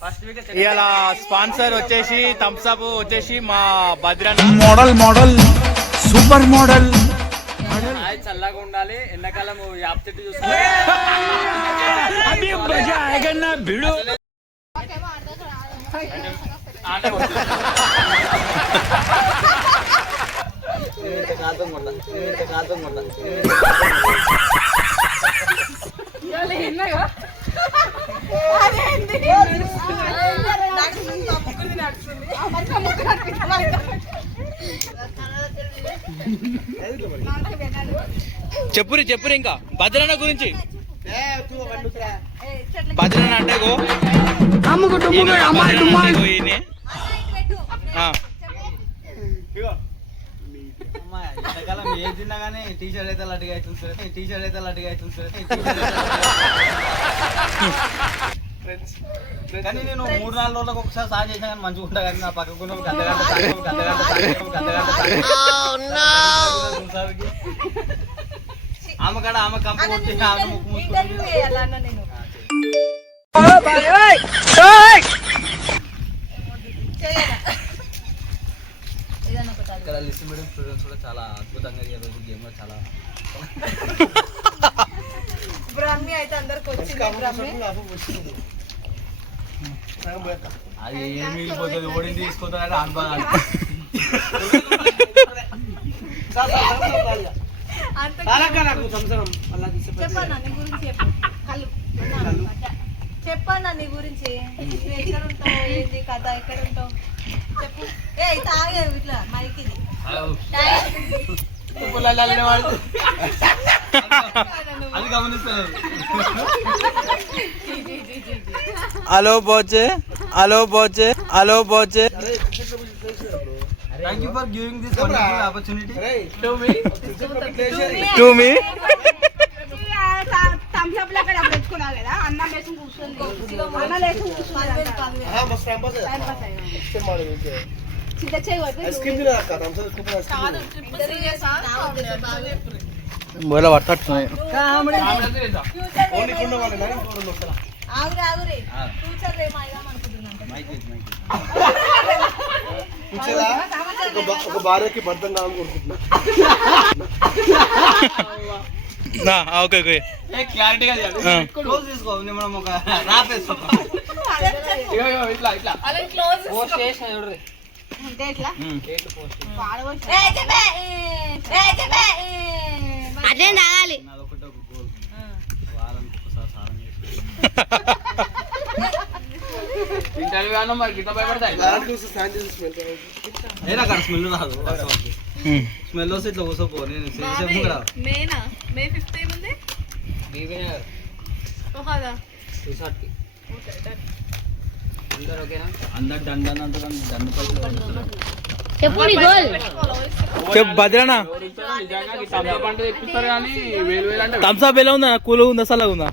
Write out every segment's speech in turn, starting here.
ఇవాళ స్పాన్సర్ వచ్చేసి Thums Up వచ్చేసి మా Bhadranna. Model model super model. చల్లగా ఉండాలి ఎండాకాలం యాప్ చెట్టు చూసుకుంటే బిడు. చెప్పురి చెప్పురి ఇంకా. భద్రన్న గురించి. భద్రన్న అంటే గో ఏది తిన్నా కానీ టీ షర్ట్ అయితే లడ్డుగా అవుతుంది సార్ టీ షర్ట్ అయితే లడ్డుగా అవుతుంది కానీ నేను మూడు నాలుగు రోజులకు ఒకసారి సాయం చేసినా కానీ మంచిగా ఉంటా కానీ నా పక్కకు ఆమె కాడ ఆమె కంప కొట్టి ఆమె ముక్కు ఇక్కడ లిస్ట్ మీడియం స్టూడెంట్స్ కూడా చాలా అద్భుతంగా ఈ రోజు గేమ్లో చాలా బ్రహ్మి అయితే అందరికి వచ్చింది బ్రహ్మి. అది ఏం మిగిలిపోతుంది? ఓడింది తీసుకుంటా కానీ అనుభవం చెప్పన్నా నీ గురించి చెప్పు. కళ్ళు. చెప్పన్నా నీ గురించి. నువ్వు ఎక్కడ ఉంటావు? ఏంది కథ? ఎక్కడ ఉంటావు? చెప్పు. ఏ తాగే ఇట్లా మైక్ ఇది. అది గమనిస్తున్నారు hello బోచే hello బోచే hello బోచే thank you for giving this wonderful opportunity to me Thums Up లో అక్కడ పెట్టుకున్నావు కదా అన్నం వేసుకుని కూర్చొని అన్నం వేసుకుని కూర్చున్నాడు చిన్న చేయి బోలా పట్టట్టున్నాయి ఆగురే ఆగురే ఫ్యూచర్ రేపు అయిదాం అనుకుంటున్నాను మైక్ మైక్ ఒక భార్యకి భర్తం కావాలని కోరుకుంటున్నా ఓకే ఓకే క్లారిటీగా క్లోజ్ తీసుకో నేను మనం ఒక ర్యాప్ వేసుకుంటాం అంటే ఇట్లా ఏ చెప్పే ఏ చెప్పే అదే తాగాలి. నాదొకటి ఒక గోల్ వారానికి ఒకసారి సాధన చేసి. అలాంటి చూస్తే సాయం చేసి స్మెల్ నేను అక్కడ స్మెల్ రాదు. స్మెల్ వస్తే ఇట్లా ఊసపో నేను చేసే కూడా. మేనా? మే ఫిఫ్త్ ఏముంది ఓహదా అందరు దండ అంటారు దండ పైసలు చెప్పు నీ గోల్. చెప్పు భద్రనా? థమ్స్ అప్ ఎలా ఉందా కూల్ ఉందా చల్లగా ఉందా?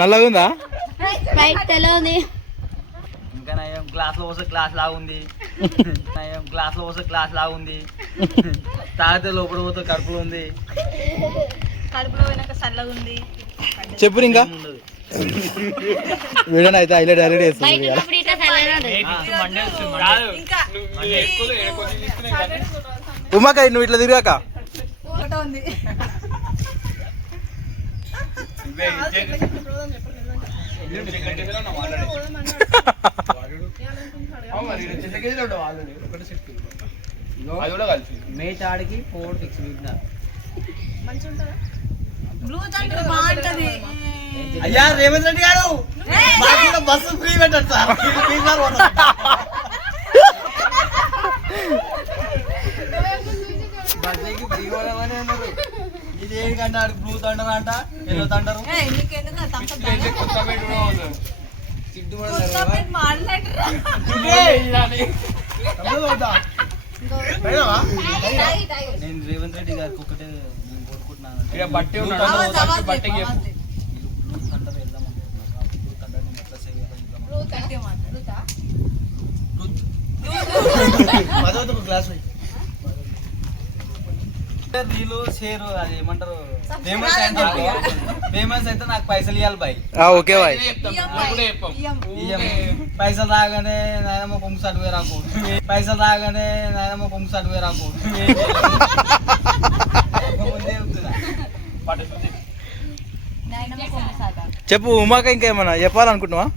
నల్లగా ఉందా. ఇంకా నయం గ్లాస్లో పోసే గ్లాస్ లాగా ఉంది. నయం గ్లాస్లో పోసే గ్లాస్ లాగా ఉంది. తాగితే లోపల పోతే కడుపులో ఉంది. కడుపులో పోయినాక చల్లగా ఉంది. చెప్పు ఇంకా వీడియో అయితే హైలైట్ హైలైట్ ఉంటుంది. ఉమాక నువ్వు ఇట్లా తిరిగాక. ఒకటో ఉంది మే తాడికి ఫోర్ సిక్స్ బ్లూ బాగుంటది అయ్యా రేవంత్ రెడ్డి గారు! మాకు కూడా బస్సు ఫ్రీ పెట్టండి సార్. ఇది ఏంటంటే ఆడికి బ్లూ తండర్ అంట? Yellow thunder? నేను రేవంత్ రెడ్డి గారికి ఒకటే నేను కోరుకుంటున్నాను. బట్టి ఆవాజ్ ఆవాజ్ చెప్పు, ఆవాజ్ చెప్పు. బ్లూ తండర్ వెళ్దాం అనుకుంటున్నాను బ్లూ తండర్ నేను ఎట్లా సేవ్ చేయగలుగుతాం బ్లూ తండ్రి మాట్లాడుతా అదొక గ్లాస్ రీలు షేరు అది ఏమంటారు ఫేమస్ అయితే ఫేమస్ అయితే నాకు పైసలు ఇవ్వాలి బాయ్ ఓకే బాయ్. పైసలు రాగానే నాయనమ్మ పొంగు సటు వేరా పైసలు రాగానే నాయనమ్మ పొంగు సటు వేరా ముందే చెప్తున్నా. నాయనమ్మ కొమ్మసాట. చెప్పు ఉమాక ఇంకేమన్నా చెప్పాలనుకుంటున్నావా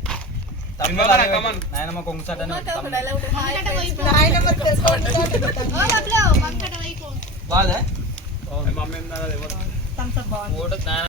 నాయనమ్మ కొంగు సటు అని